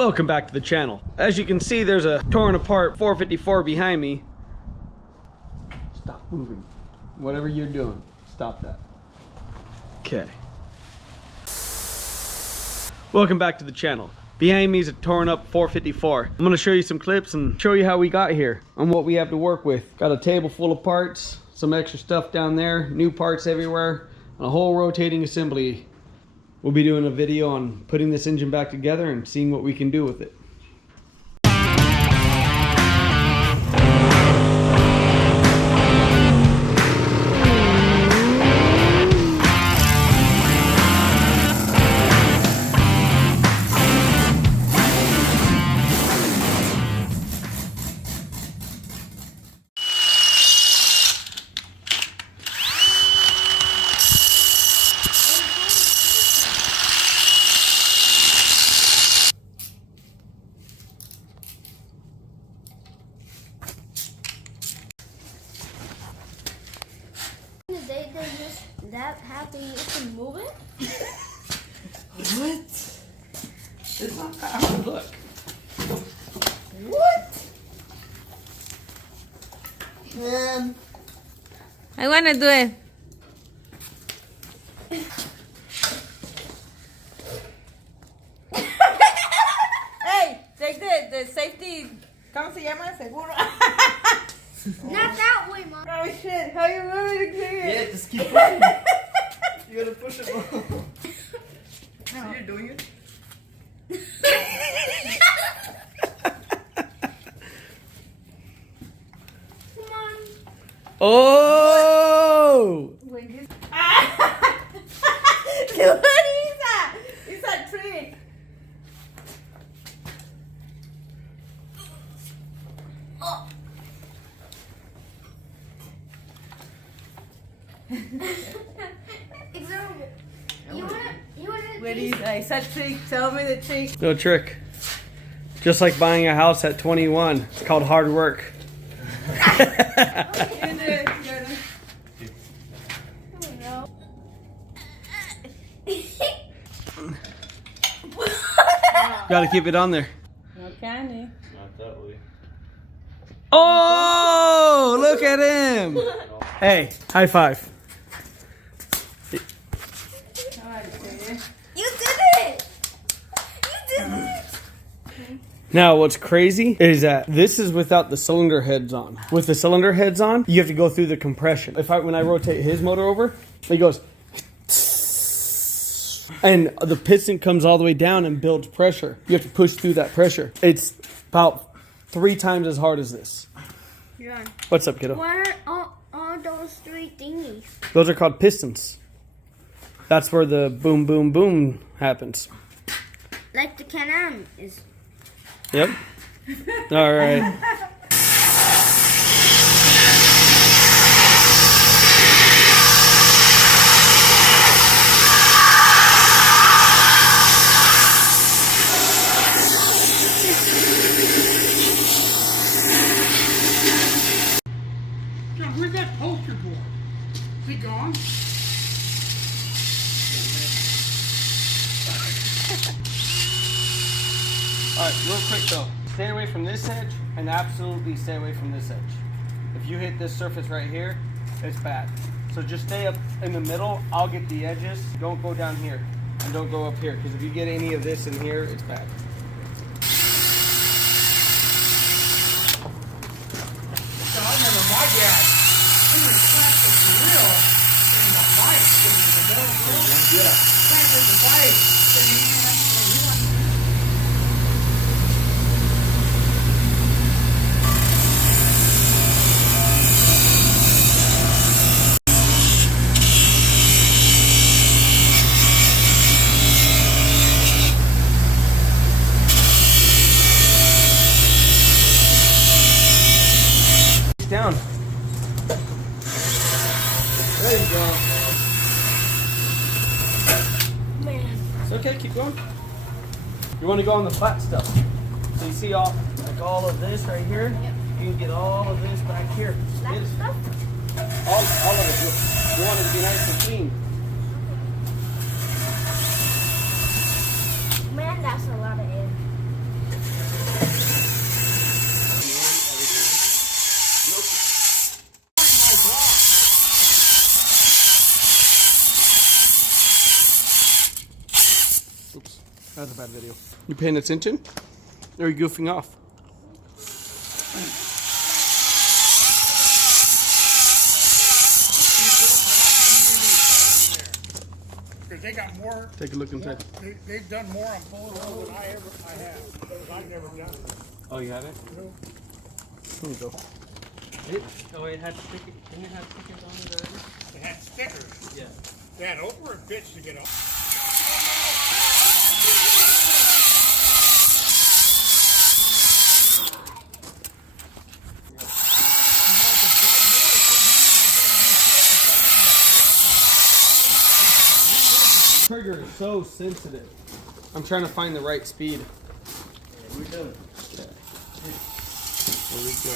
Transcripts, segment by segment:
Welcome back to the channel. As you can see, there's a torn apart 454 behind me. Stop moving. Whatever you're doing, stop that. Okay. Welcome back to the channel. Behind me is a torn up 454. I'm gonna show you some clips and show you how we got here and what we have to work with. Got a table full of parts, some extra stuff down there, new parts everywhere, and a whole rotating assembly. We'll be doing a video on putting this engine back together and seeing what we can do with it. They're just that happy you can move it? What? It's not how it look. What? I want to do it. Hey, take the safety. ¿Cómo se llama? Seguro. Not that way, Mom. Oh shit! How you want me to clear it? Yeah, just keep pushing. You gotta push it more. So you're doing it? Come on. Oh! What is that? It's a trick. Oh. What is that? It's a trick. Tell me the trick. No trick. Just like buying a house at 21. It's called hard work. You do it. Gotta keep it on there. No candy. Not that way. Oh, look at him. Hey, high five. You did it! You did it! Now, what's crazy is that this is without the cylinder heads on. With the cylinder heads on, you have to go through the compression. When I rotate his motor over, it goes, and the piston comes all the way down and builds pressure. You have to push through that pressure. It's about 3 times as hard as this. John, What's up, kiddo? what are all those 3 thingies? Those are called pistons. That's where the boom, boom, boom happens. Like the Can-Am is. Yep. All right. John, where's that poster board? Is it gone? All right, real quick though. Stay away from this edge and absolutely stay away from this edge. If you hit this surface right here, it's bad. So just stay up in the middle. I'll get the edges. Don't go down here and don't go up here because if you get any of this in here, it's bad. So I remember my dad, he would clamp the grill in the bike in the middle of the road. Yeah. Clamp in the bike. And he Down. There you go. Man. It's okay, keep going. You want to go on the flat stuff. So you see all of this right here? Yep. You can get all of this back here. That It's- stuff? all of it. You want it to be nice and clean. Man, that's a lot of air. bad video. You paying attention? Or are you goofing off? Because they got more. Take a look inside. They've done more on Polo than I have. Because I've never done it. Oh, you have it? No. Here you go. Oh, it had stickers. Didn't it have stickers on it already? They had stickers. Yeah. They had over a bitch to get off. Trigger is so sensitive. I'm trying to find the right speed. Yeah, we're done. There we go.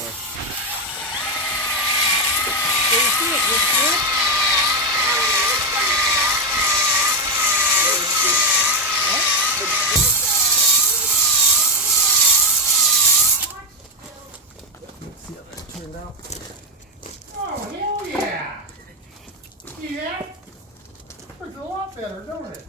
Let's see how that turned out. Oh, hell yeah! See that? Looks a lot better, don't it?